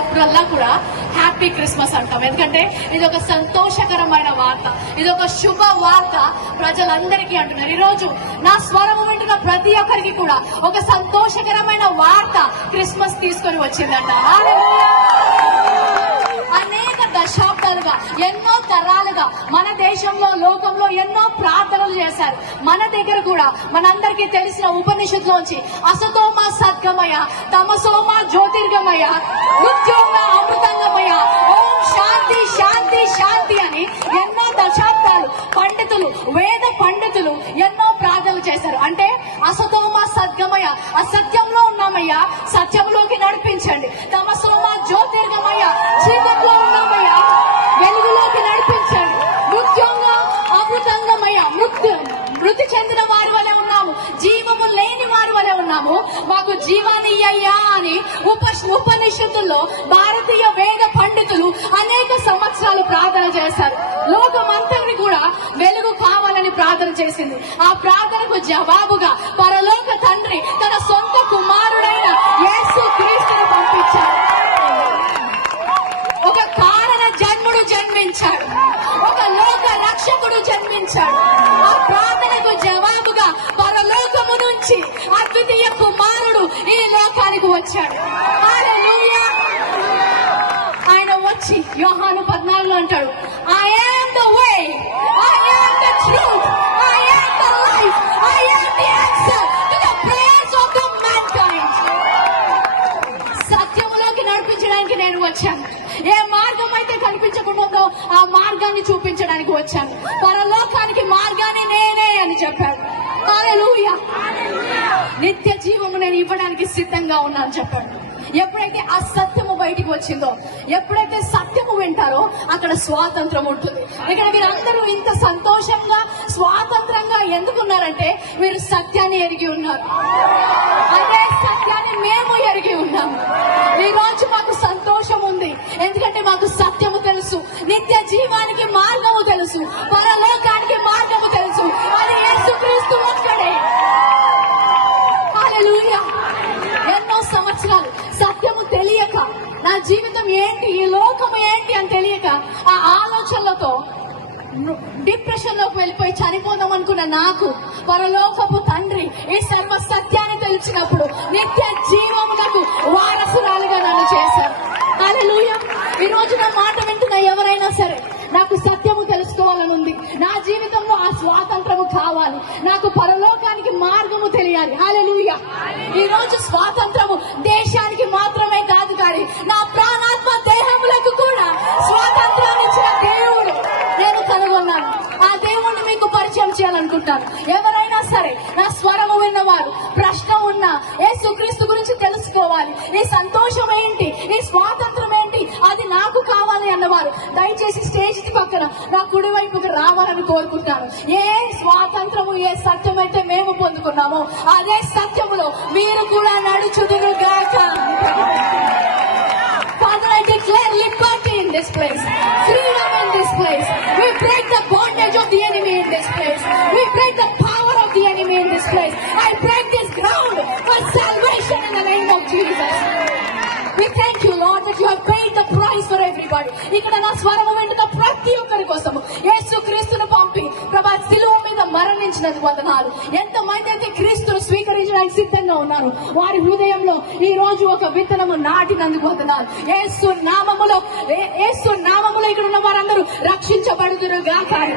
వచ్చినప్పుడల్లా కూడా happy Christmas అంటాం. ఎందుకంటే ఇది ఒక సంతోషకరమైన వార్త. ఇది ఒక శుభ వార్త ప్రజలందరికీ అంటున్నారు. ఈ రోజు నా స్వరము వింటున్న ప్రతి ఒక్కరికి కూడా ఒక సంతోషకరమైన వార్త క్రిస్మస్ తీసుకొని వచ్చిందంట హల్లెలూయా. అనేక దశాబ్దాలుగా ఎన్నో తరాలుగా మన దేశంలో లోకంలో ఎన్నో ప్రార్థనలు చేశారు. మన దగ్గర కూడా మనందరికీ తెలిసిన ఉపనిషత్తులోంచి అసతోమ సద్గమయ తమసోమ జ్యోతిర్గమయ మృత్యోమ అమృతంగమయ ఓం శాంతి శాంతి శాంతి అని ఎన్నో దశాబ్దాలు పండితులు వేద పండితులు ఎన్నో ప్రార్థనలు చేశారు. అంటే అసతోమ సద్గమయ అసత్యంలో ఉన్నామయ్యా సత్యంలోకి నడిపించండి. తమసోమ జ్యోతిర్గమయ చీకట్లో మాకు జీవాన్ని అయ్యా అని ఉప ఉపనిషత్తుల్లో భారతీయ వేద పండితులు అనేక సంవత్సరాలు ప్రార్థన చేశారు. లోకమంతరిని కూడా వెలుగు కావాలని ప్రార్థన చేసింది. ఆ ప్రార్థనకు జవాబుగా పరలోక తండ్రి తన సొంత కుమారుడైన యేసు క్రీస్తును పంపించారు. ఒక కారణ జన్ముడు జన్మించాడు. ఒక లోక రక్షకుడు జన్మించాడు. వచ్చాడు. ఆయన వచ్చి యోహాను పద్నాలుగులో అంటాడు I am the way I am the truth I am the life I am the answer to the prayers of the mankind సత్యములోకి నడిపించడానికి నేను వచ్చాను. ఏ మార్గం అయితే కనిపించకుండా ఉందో ఆ మార్గాన్ని చూపించడానికి వచ్చాను. పరలోకానికి మార్గాన్ని నేనే అని చెప్పాడు. నిత్య జీవము నేను ఇవ్వడానికి సిద్ధంగా ఉన్నాను చెప్పాడు. ఎప్పుడైతే ఆ సత్యము బయటికి వచ్చిందో ఎప్పుడైతే సత్యము వింటారో అక్కడ స్వాతంత్రం ఉంటుంది. ఇక్కడ మీరందరూ ఇంత సంతోషంగా స్వాతంత్రంగా ఎందుకున్నారంటే మీరు సత్యాన్ని ఎరిగి ఉన్నారు. నా జీవితం ఏంటి? ఈ లోకము ఏంటి అని తెలియక ఆ ఆలోచనలతో డిప్రెషన్లోకి వెళ్ళిపోయి చనిపోదాం అనుకున్న నాకు పరలోకపు తండ్రి ఈ సర్వ సత్యాన్ని తెలిసినప్పుడు నిత్య జీవమునకు వారసురాలుగా నన్ను చేశారు. హల్లెలూయా ఈ రోజు నా మాట వింటున్న ఎవరైనా సరే నాకు సత్యము తెలుసుకోవాలని ఉంది. నా జీవితంలో ఆ స్వాతంత్రము కావాలి. నాకు పరలోకానికి మార్గము తెలియాలి. హాలెలుయ ఈ రోజు స్వాతంత్రం ఆ దేవుణ్ణి మీకు పరిచయం చేయాలనుకుంటాను ఎవరైనా సరే నా స్వరము విన్నవారు ప్రశ్న ఉన్నా ఏ సుక్రీస్తు గురించి తెలుసుకోవాలి. నీ సంతోషం ఏంటి? నీ స్వాతంత్రం ఏంటి? అది నాకు కావాలి అన్నవారు దయచేసి స్టేజ్ పక్కన నా కుడి వైపుకి రావాలని కోరుకుంటాను ఏ స్వాతంత్రము ఏ సత్యం అయితే మేము పొందుకున్నామో అదే సత్యములో మీరు కూడా నడుచుదురు గాక Father, I declare liberty in this place, price ఇక్కడ నా స్వరము వెంట ప్రతి ఒక్కరి కోసము యేసు క్రీస్తును పంపి. ప్రభా శిలువ మీద మరణించినందుకు వందనాలు. ఎంతమంది అయితే క్రీస్తును స్వీకరించడానికి సిద్ధంగా ఉన్నారు వారి హృదయంలో ఈ రోజు ఒక విత్తనము నాటినందుకు వందనాలు. యేసు నామములో ఏసు యేసు నామములో ఇక్కడ ఉన్న వారందరూ రక్షించబడుదురుగా కానీ